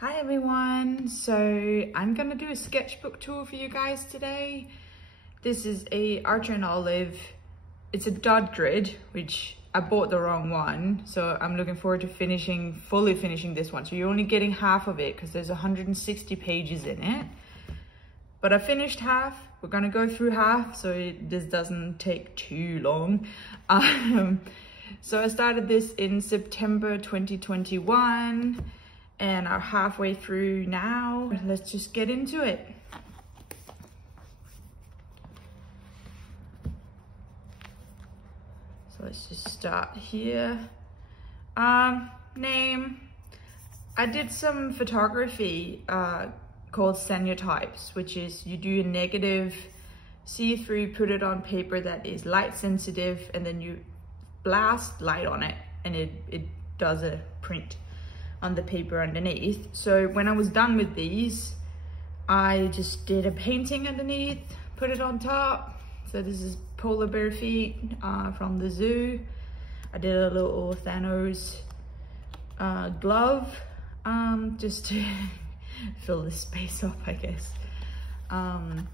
Hi everyone, so I'm gonna do a sketchbook tour for you guys today. This is a Archer and Olive. It's a dot grid, which I bought the wrong one, so I'm looking forward to fully finishing this one. So you're only getting half of it because there's 160 pages in it. But I finished half. We're gonna go through half so this doesn't take too long. So I started this in September 2021. And are halfway through now. Let's just get into it. So let's just start here. Name. I did some photography called Seniotypes, which is you do a negative see-through, put it on paper that is light sensitive, and then you blast light on it, and it does a print on the paper underneath. So when I was done with these, I just did a painting underneath, put it on top. So this is polar bear feet from the zoo. I did a little Thanos glove just to fill the space up, I guess. I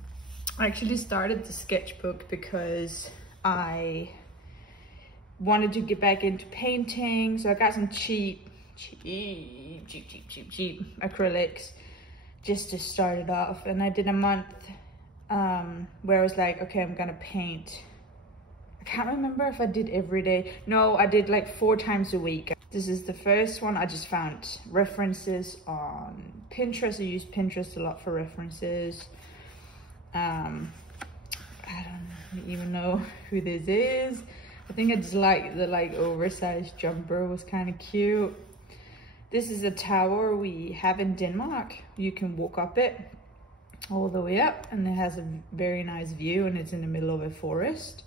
actually started the sketchbook because I wanted to get back into painting. So I got some cheap acrylics just to start it off, and I did a month where I was like, okay, I'm gonna paint. I can't remember if I did every day. No, I did like 4 times a week. This is the first one. I just found references on Pinterest. I use Pinterest a lot for references. I don't even know who this is. I think I just like the oversized jumper, was kind of cute. This is a tower we have in Denmark. You can walk up it all the way up, and it has a very nice view, and it's in the middle of a forest.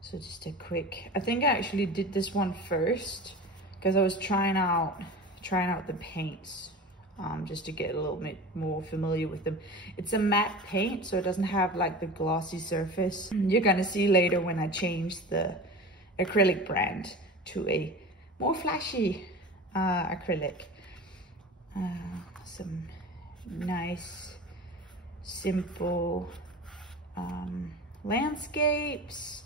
So just a quick, I think I actually did this one first because I was trying out the paints just to get a little bit more familiar with them. It's a matte paint, so it doesn't have like the glossy surface. You're gonna see later when I change the acrylic brand to a more flashy acrylic. Some nice simple landscapes,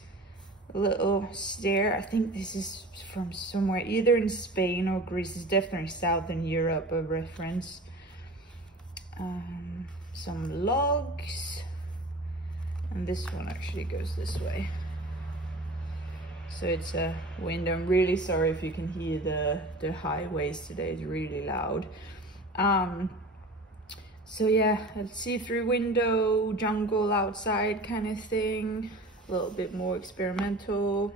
a little stair. I think this is from somewhere either in Spain or Greece. It's definitely Southern Europe, a reference. Some logs, and this one actually goes this way. So it's a window. I'm really sorry if you can hear the highways today. It's really loud. So yeah, a see-through window, jungle outside kind of thing. A little bit more experimental.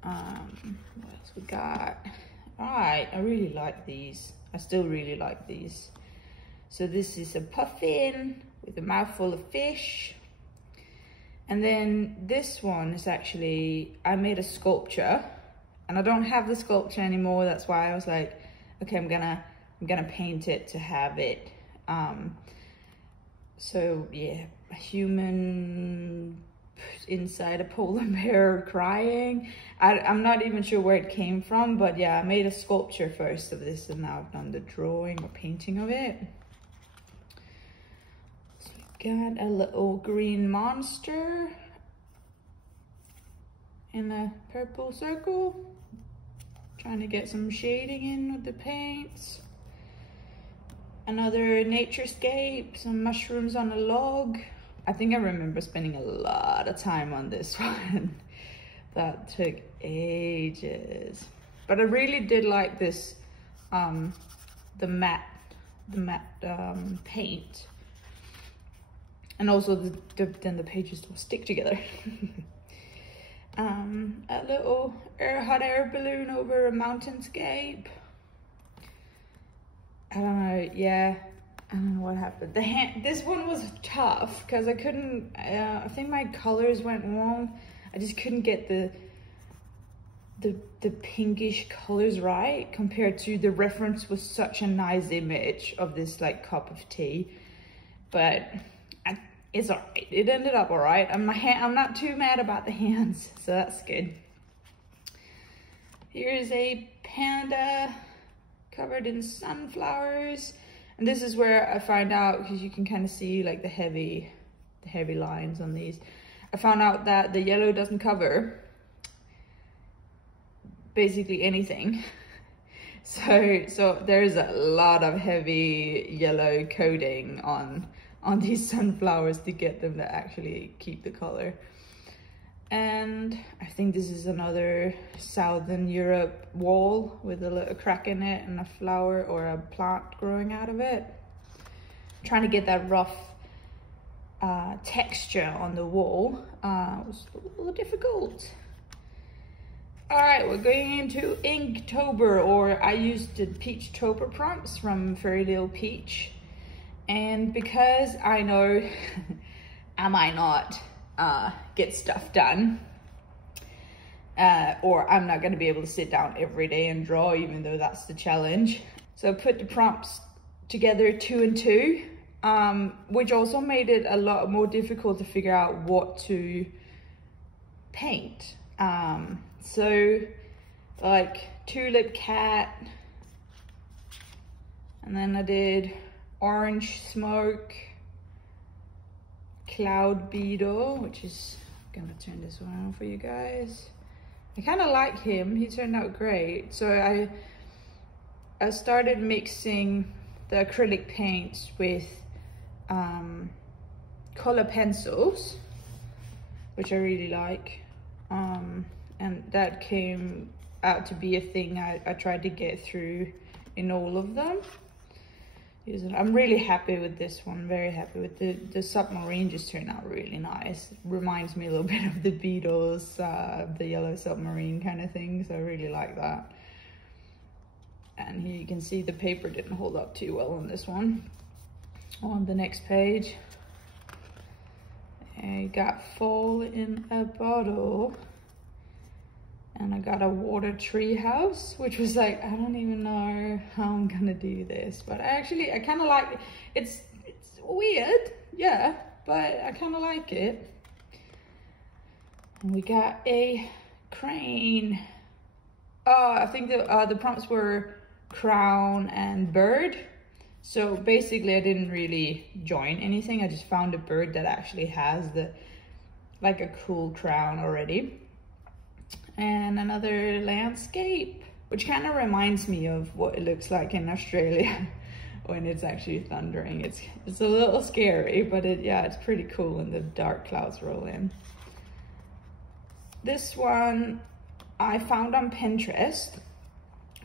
What else we got? All right, I really like these. I still really like these. So this is a puffin with a mouthful of fish. And then this one is actually, I made a sculpture, and I don't have the sculpture anymore. That's why I was like, okay, I'm gonna paint it to have it. So yeah, a human inside a polar bear crying. I'm not even sure where it came from, but yeah, I made a sculpture first of this, and now I've done the drawing or painting of it. Got a little green monster in a purple circle. Trying to get some shading in with the paints. Another naturescape, some mushrooms on a log. I think I remember spending a lot of time on this one. That took ages. But I really did like this, the matte paint. And also then the pages will stick together. A little hot air balloon over a mountainscape. I don't know, yeah, I don't know what happened. This one was tough because I couldn't, I think my colors went wrong. I just couldn't get the pinkish colors right compared to the reference was such a nice image of this like cup of tea. But it's all right. It ended up all right. I'm not too mad about the hands, so that's good. Here's a panda covered in sunflowers. And this is where I find out, because you can kind of see like the heavy lines on these. I found out that the yellow doesn't cover basically anything. So there's a lot of heavy yellow coating on these sunflowers to get them to actually keep the color. And I think this is another Southern Europe wall with a little crack in it and a flower or a plant growing out of it. I'm trying to get that rough texture on the wall was a little difficult. All right, we're going into Inktober, or I used the Peachtober prompts from Fairy Little Peach. And because I know I might not get stuff done, or I'm not gonna be able to sit down every day and draw, even though that's the challenge. So I put the prompts together 2 and 2, which also made it a lot more difficult to figure out what to paint. So like Tulip Cat, and then I did Orange Smoke, Cloud Beetle, which is, I'm gonna turn this one on for you guys. I kind of like him, he turned out great. So I started mixing the acrylic paints with color pencils, which I really like. And that came out to be a thing I tried to get through in all of them. I'm really happy with this one, very happy with the submarine. Just turned out really nice. It reminds me a little bit of the Beatles, the yellow submarine kind of thing, so I really like that. And here you can see the paper didn't hold up too well on this one. On the next page, I got Fall in a Bottle. And I got a water tree house, which was like, I don't even know how I'm gonna do this, but I kind of like it. It's weird, yeah, but I kind of like it. And we got a crane. I think the prompts were crown and bird. So basically I didn't really join anything. I just found a bird that actually has like a cool crown already. And another landscape, which kind of reminds me of what it looks like in Australia when it's actually thundering. It's a little scary, but it's pretty cool when the dark clouds roll in. This one I found on Pinterest.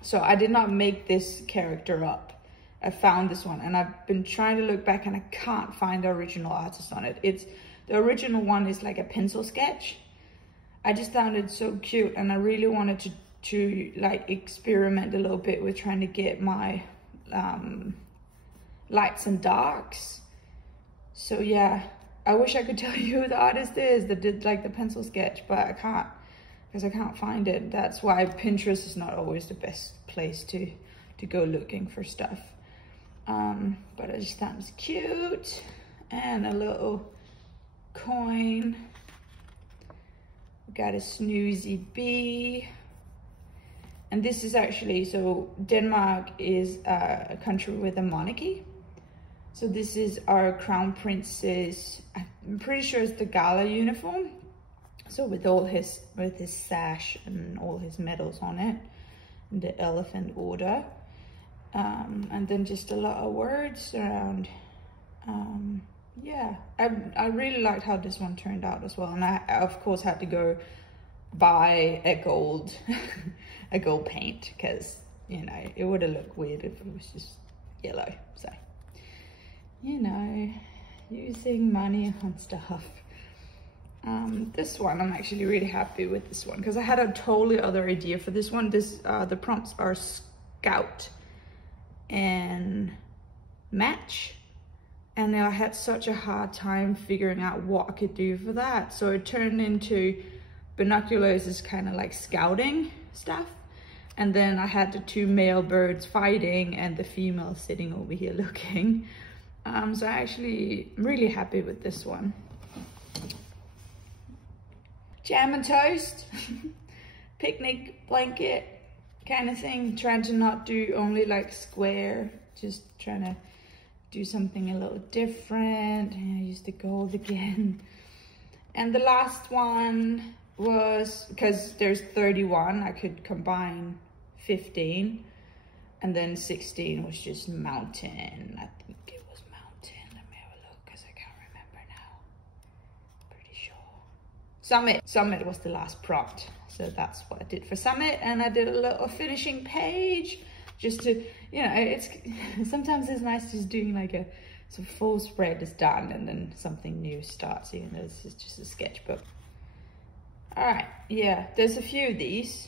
So I did not make this character up. I found this one and I've been trying to look back and I can't find the original artist on it. The original one is like a pencil sketch. I just found it so cute and I really wanted to like experiment a little bit with trying to get my lights and darks. So yeah, I wish I could tell you who the artist is that did like the pencil sketch, but I can't, because I can't find it. That's why Pinterest is not always the best place to go looking for stuff. But I just thought it was cute. And a little coin. Got a Snoozy Bee. And this is actually, so Denmark is a country with a monarchy. So this is our crown prince's, I'm pretty sure it's the gala uniform. So with his sash and all his medals on it, and the elephant order. And then just a lot of words around, yeah, I really liked how this one turned out as well. And I of course had to go buy a gold paint, because you know it would have looked weird if it was just yellow. So you know, using money on stuff. This one I'm actually really happy with this one, because I had a totally other idea for this one. The prompts are Scout and Match. And I had such a hard time figuring out what I could do for that. So it turned into binoculars is kind of like scouting stuff. And then I had the 2 male birds fighting and the female sitting over here looking. So I actually am really happy with this one. Jam and Toast, Picnic Blanket, kind of thing. Trying to not do only like square, just trying to do something a little different. And I used the gold again. And the last one was, because there's 31, I could combine 15. And then 16 was just mountain. I think it was mountain. Let me have a look because I can't remember now. Pretty sure. Summit. Summit was the last prompt. So that's what I did for Summit. And I did a little finishing page just to, you know, it's sometimes it's nice just doing like a sort of full spread is done and then something new starts, even though this is just a sketchbook. All right, yeah, there's a few of these.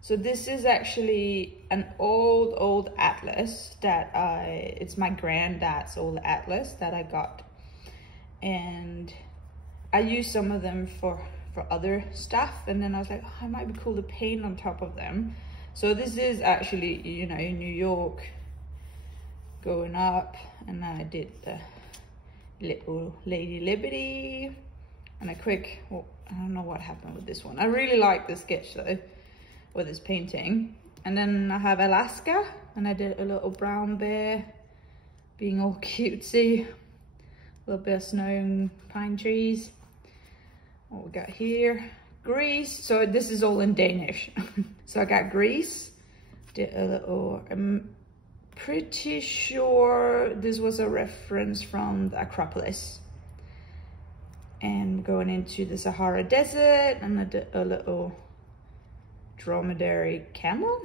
So this is actually an old atlas that it's my granddad's old atlas that I got. And I used some of them for other stuff. And then I was like, oh, it might be cool to paint on top of them. So this is actually, you know, in New York, going up. And then I did the little Lady Liberty. And a quick, well, I don't know what happened with this one. I really like this sketch though, or this painting. And then I have Alaska, and I did a little brown bear being all cutesy. A little bit of snow and pine trees. What we got here? Greece. So this is all in Danish. So I got Greece. Did a little, I'm pretty sure this was a reference from the Acropolis. And going into the Sahara Desert, and I did a little dromedary camel.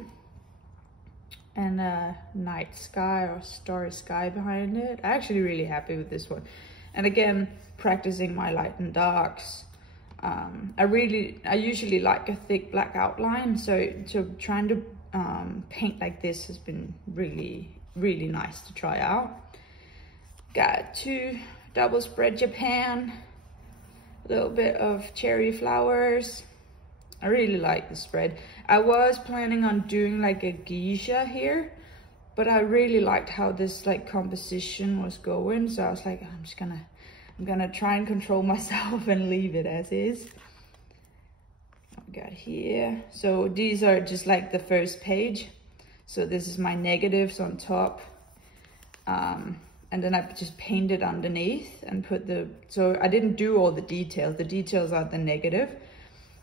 And a night sky or starry sky behind it. I'm actually really happy with this one. And again, practicing my light and darks. I usually like a thick black outline, so trying to paint like this has been really nice to try out. Got 2 double spread Japan, a little bit of cherry flowers. I really like the spread. I was planning on doing like a geisha here, but I really liked how this like composition was going, so I was like, I'm gonna try and control myself and leave it as is. What we got here? So these are just like the first page. So this is my negatives on top. And then I just painted underneath and put so I didn't do all the details. The details are the negative.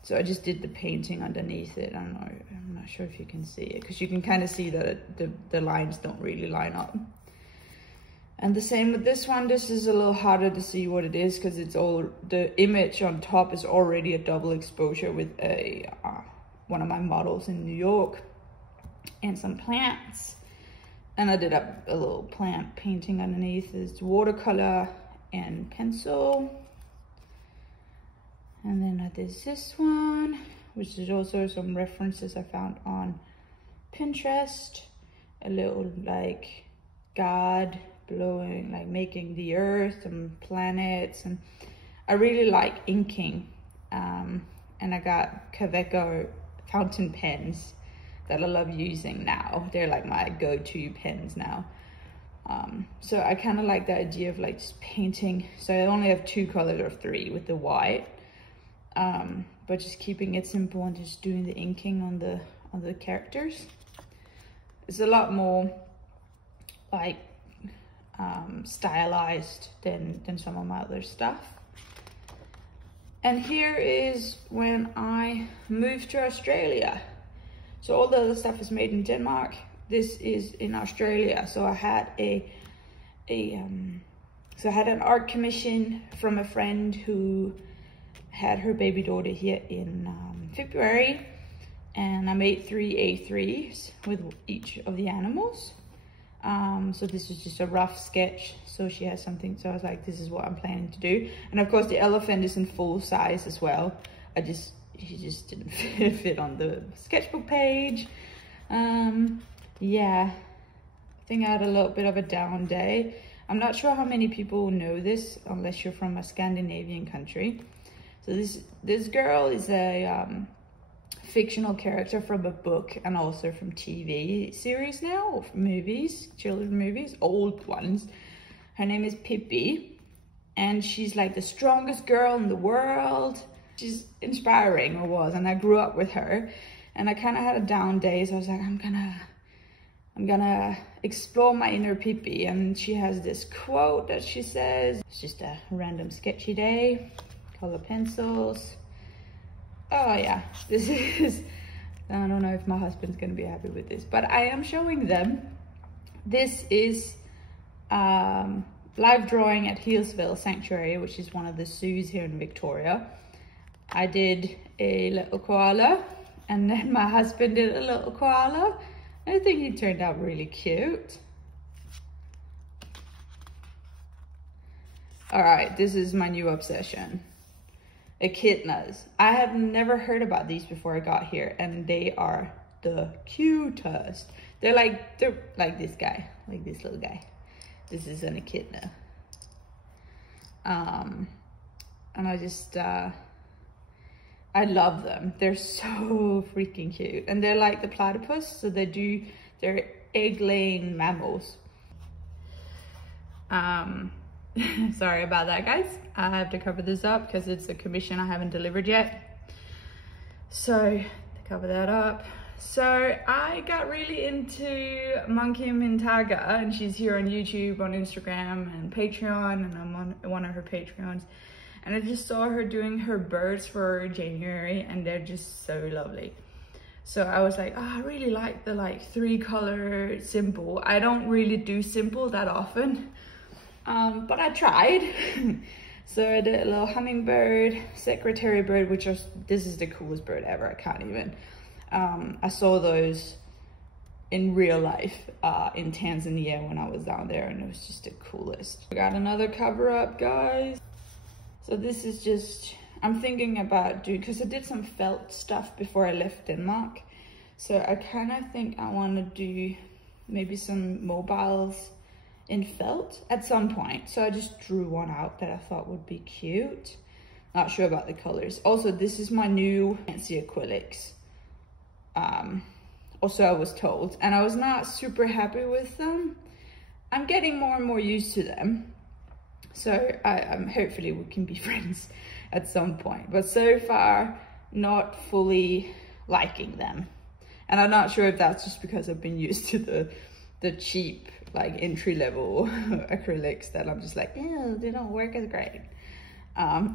So I just did the painting underneath it. I don't know, I'm not sure if you can see it, because you can kind of see that the lines don't really line up. And the same with this one. This is a little harder to see what it is because it's all, the image on top is already a double exposure with one of my models in New York and some plants. And I did a little plant painting underneath. It's watercolor and pencil. And then I did this one, which is also some references I found on Pinterest. A little like God blowing, like making the earth and planets. And I really like inking. And I got Kaweco fountain pens that I love using now. They're like my go-to pens now. So I kind of like the idea of like just painting. So I only have 2 colors or 3 with the white. But just keeping it simple and just doing the inking on the characters. It's a lot more like stylized than some of my other stuff. And here is when I moved to Australia. So all the other stuff is made in Denmark. This is in Australia. So I had so I had an art commission from a friend who had her baby daughter here in February, and I made 3 A3s with each of the animals. So this is just a rough sketch, so she has something. So I was like, this is what I'm planning to do. And of course the elephant is in full size as well. He just didn't fit on the sketchbook page. Yeah, I think I had a little bit of a down day. I'm not sure how many people know this unless you're from a Scandinavian country. So this girl is a fictional character from a book and also from TV series now, or movies, children's movies, old ones. Her name is Pippi, and she's like the strongest girl in the world. She's inspiring, or was, and I grew up with her. and I kind of had a down day, so I was like, I'm gonna explore my inner Pippi. And she has this quote that she says, it's just a random sketchy day, color pencils. Oh yeah, this is, I don't know if my husband's gonna be happy with this, but I am showing them. This is live drawing at Healesville Sanctuary, which is one of the zoos here in Victoria. I did a little koala, and then my husband did a little koala. I think he turned out really cute. All right, this is my new obsession. Echidnas. I have never heard about these before I got here, and they are the cutest. They're like this guy, like this little guy. This is an echidna. And I just, I love them. They're so freaking cute. And they're like the platypus, so they're egg-laying mammals. Sorry about that, guys. I have to cover this up because it's a commission I haven't delivered yet. So, to cover that up. So, I got really into Monkey Mintaga, and she's here on YouTube, on Instagram, and Patreon, and I'm on one of her Patreons. And I just saw her doing her birds for January, and they're just so lovely. So I was like, oh, I really like the 3-color simple. I don't really do simple that often, but I tried. So I did a little hummingbird, secretary bird, this is the coolest bird ever, I can't even. I saw those in real life in Tanzania when I was down there, and it was just the coolest. I got another cover up, guys. So this is just, I'm thinking about doing, because I did some felt stuff before I left Denmark. So I kind of think I want to do maybe some mobiles in felt at some point. So I just drew one out that I thought would be cute. Not sure about the colors. Also, this is my new fancy acrylics. Also, I was told, and I was not super happy with them. I'm getting more and more used to them. So hopefully we can be friends at some point. But so far, not fully liking them. And I'm not sure if that's just because I've been used to the cheap, entry-level acrylics that I'm just like, ew, they don't work as great.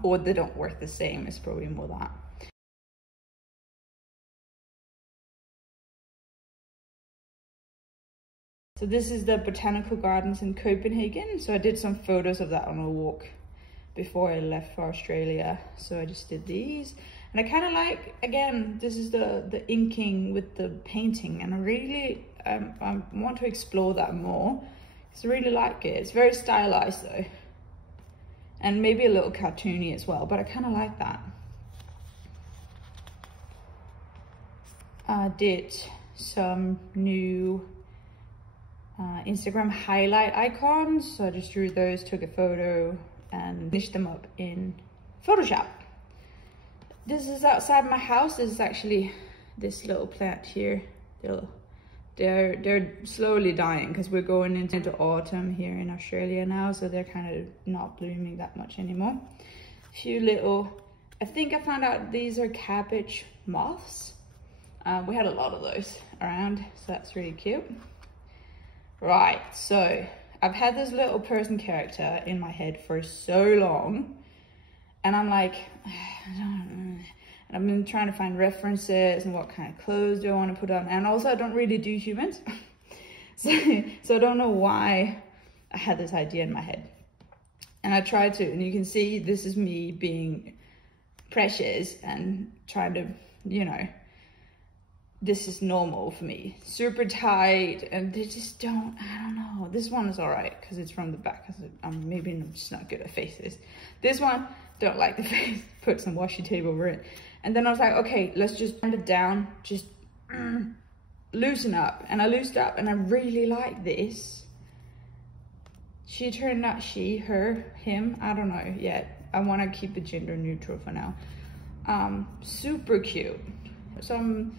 Or they don't work the same, it's probably more that. So this is the Botanical Gardens in Copenhagen. So I did some photos of that on a walk before I left for Australia. So I just did these. And I kind of like, again, this is the inking with the painting. And I really I want to explore that more. Because I really like it. It's very stylized though. And maybe a little cartoony as well, but I kind of like that. I did some new Instagram highlight icons. So I just drew those, took a photo, and finished them up in Photoshop. This is outside my house. This is actually this little plant here. They're slowly dying because we're going into autumn here in Australia now, so they're kind of not blooming that much anymore. A few little, I think I found out these are cabbage moths. We had a lot of those around, so that's really cute. Right, so I've had this little person character in my head for so long, and I'm like, and I've been trying to find references and what kind of clothes do I want to put on, and also I don't really do humans, so I don't know why I had this idea in my head. And I tried to, and you can see this is me being precious and trying to, you know, this is normal for me. Super tight, and they just don't, I don't know. This one is all right because it's from the back. Maybe I'm just not good at faces. This one, don't like the face. Put some washi tape over it. And then I was like, okay, let's just bend it down. Just loosen up. And I loosened up, and I really like this. She turned out she, her, him. I don't know yet. I want to keep it gender neutral for now. Super cute. So I'm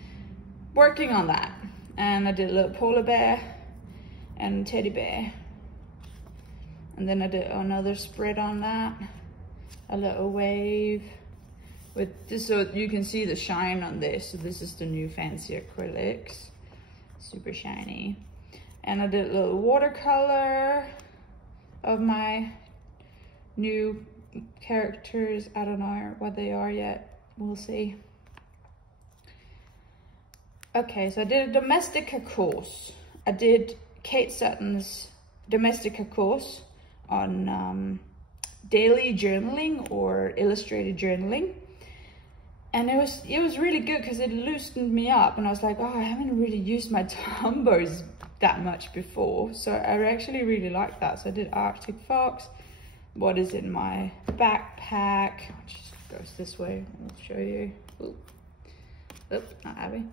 working on that. And I did a little polar bear and teddy bear. And then I did another spread on that. A little wave. with this, so you can see the shine on this. So this is the new fancy acrylics, super shiny. And I did a little watercolor of my new characters. I don't know what they are yet, we'll see. Okay, so I did a Domestika course. I did Kate Sutton's Domestika course on daily journaling or illustrated journaling. And it was really good because it loosened me up, and I was like, oh, I haven't really used my Tombows that much before. So I actually really like that. So I did Arctic Fox, what is in my backpack, which goes this way, I'll show you. Oop, not Abby.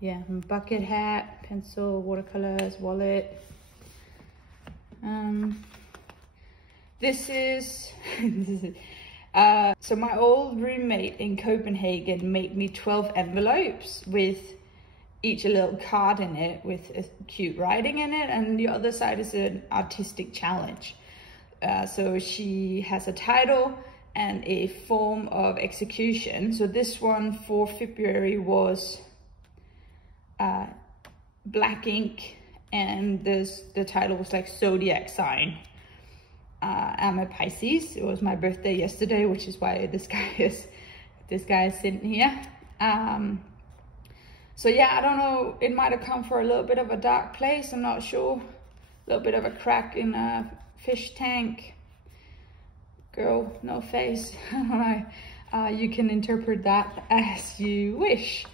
Yeah, bucket hat, pencil, watercolors, wallet. This is so my old roommate in Copenhagen made me 12 envelopes with each a little card in it with a cute writing in it, and the other side is an artistic challenge. So she has a title and a form of execution. So this one for February was black ink, and the title was like zodiac sign. I'm a Pisces. It was my birthday yesterday, which is why this guy is sitting here. So yeah, I don't know, it might have come for a little bit of a dark place, I'm not sure. A little bit of a crack in a fish tank. Girl, no face. You can interpret that as you wish.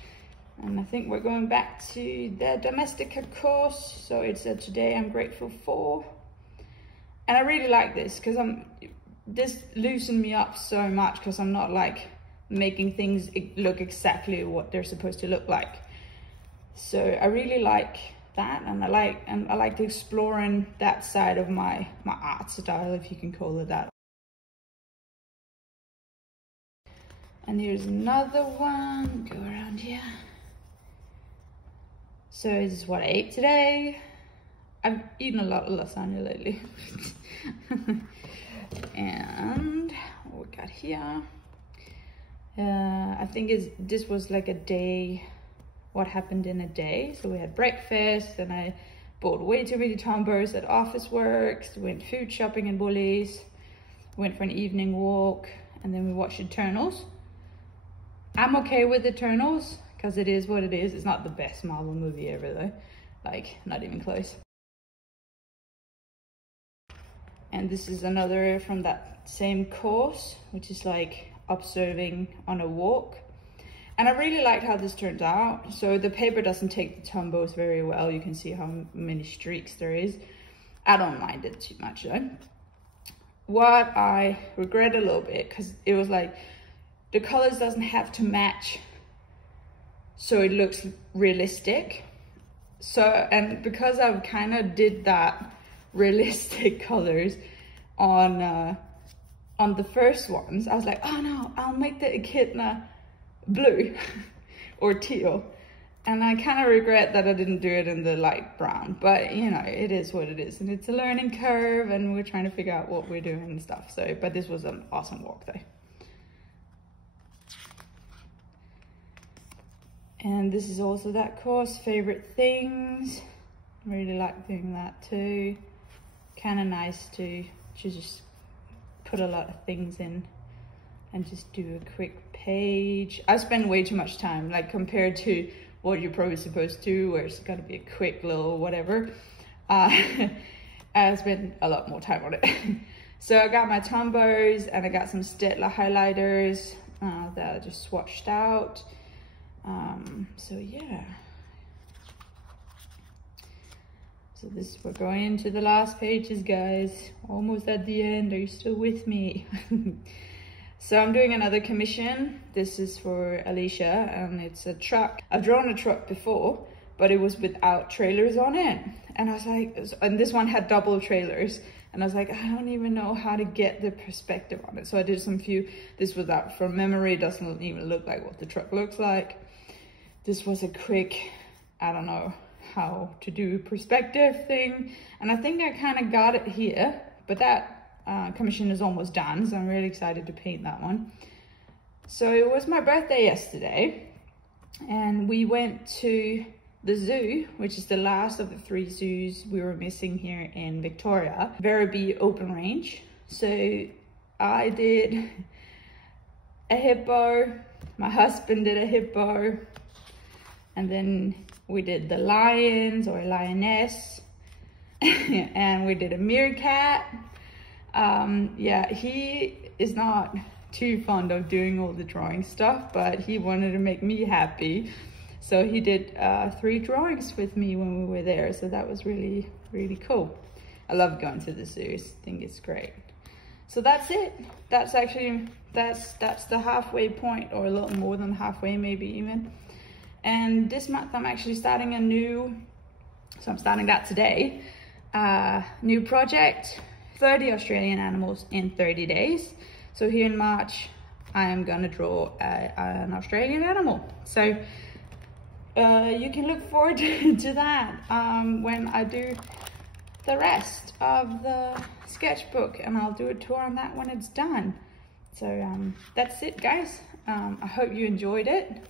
And I think we're going back to the Domestika course. So it's a today I'm grateful for. And I really like this because this loosened me up so much, because I'm not like making things look exactly what they're supposed to look like. So I really like that, and I like exploring that side of my art style, if you can call it that. And here's another one, go around here. So this is what I ate today. I've eaten a lot of lasagna lately. And what we got here, I think this was like a day, what happened in a day. So we had breakfast, and I bought way too many Tombows at Office Works, went food shopping in Woolies, went for an evening walk, and then we watched Eternals. I'm okay with Eternals because it is what it is. It's not the best Marvel movie ever though, like not even close. And this is another from that same course, which is like observing on a walk. And I really liked how this turned out. So the paper doesn't take the Tombows very well. You can see how many streaks there is. I don't mind it too much though. What I regret a little bit, because it was like, the colors doesn't have to match so it looks realistic. So, and because I kind of did that realistic colors on the first ones, I was like, oh no, I'll make the echidna blue or teal. And I kind of regret that I didn't do it in the light brown, but you know, it is what it is, and it's a learning curve, and we're trying to figure out what we're doing and stuff. So, but this was an awesome walk though. And this is also that course, favorite things. I really like doing that too. Kind of nice to just put a lot of things in and just do a quick page. I spend way too much time, like compared to what you're probably supposed to, where it's got to be a quick little whatever. I spend a lot more time on it. So I got my Tombows, and I got some Staedtler highlighters that I just swatched out. So yeah, so we're going into the last pages, guys, almost at the end. Are you still with me? So I'm doing another commission. This is for Alicia, and it's a truck. I've drawn a truck before, but it was without trailers on it, and I was like, and this one had double trailers, and I was like, I don't even know how to get the perspective on it. So I did this was out from memory. It doesn't even look like what the truck looks like. This was a quick, I don't know how to do perspective thing. And I think I kind of got it here, but that commission is almost done. So I'm really excited to paint that one. So it was my birthday yesterday, and we went to the zoo, which is the last of the 3 zoos we were missing here in Victoria, Werribee Open Range. So I did a hippo, my husband did a hippo, and then we did the lions or lioness, and we did a meerkat. Yeah, he is not too fond of doing all the drawing stuff, but he wanted to make me happy. So he did 3 drawings with me when we were there. So that was really, really cool. I love going to the zoo. I think it's great. So that's it. That's actually, that's the halfway point, or a little more than halfway, maybe even. And this month I'm actually starting a new, so I'm starting that today, new project, 30 Australian animals in 30 days. So here in March, I am gonna draw an Australian animal. So you can look forward to that when I do the rest of the sketchbook, and I'll do a tour on that when it's done. So that's it, guys. I hope you enjoyed it.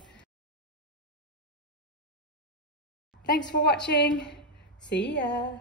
Thanks for watching. See ya.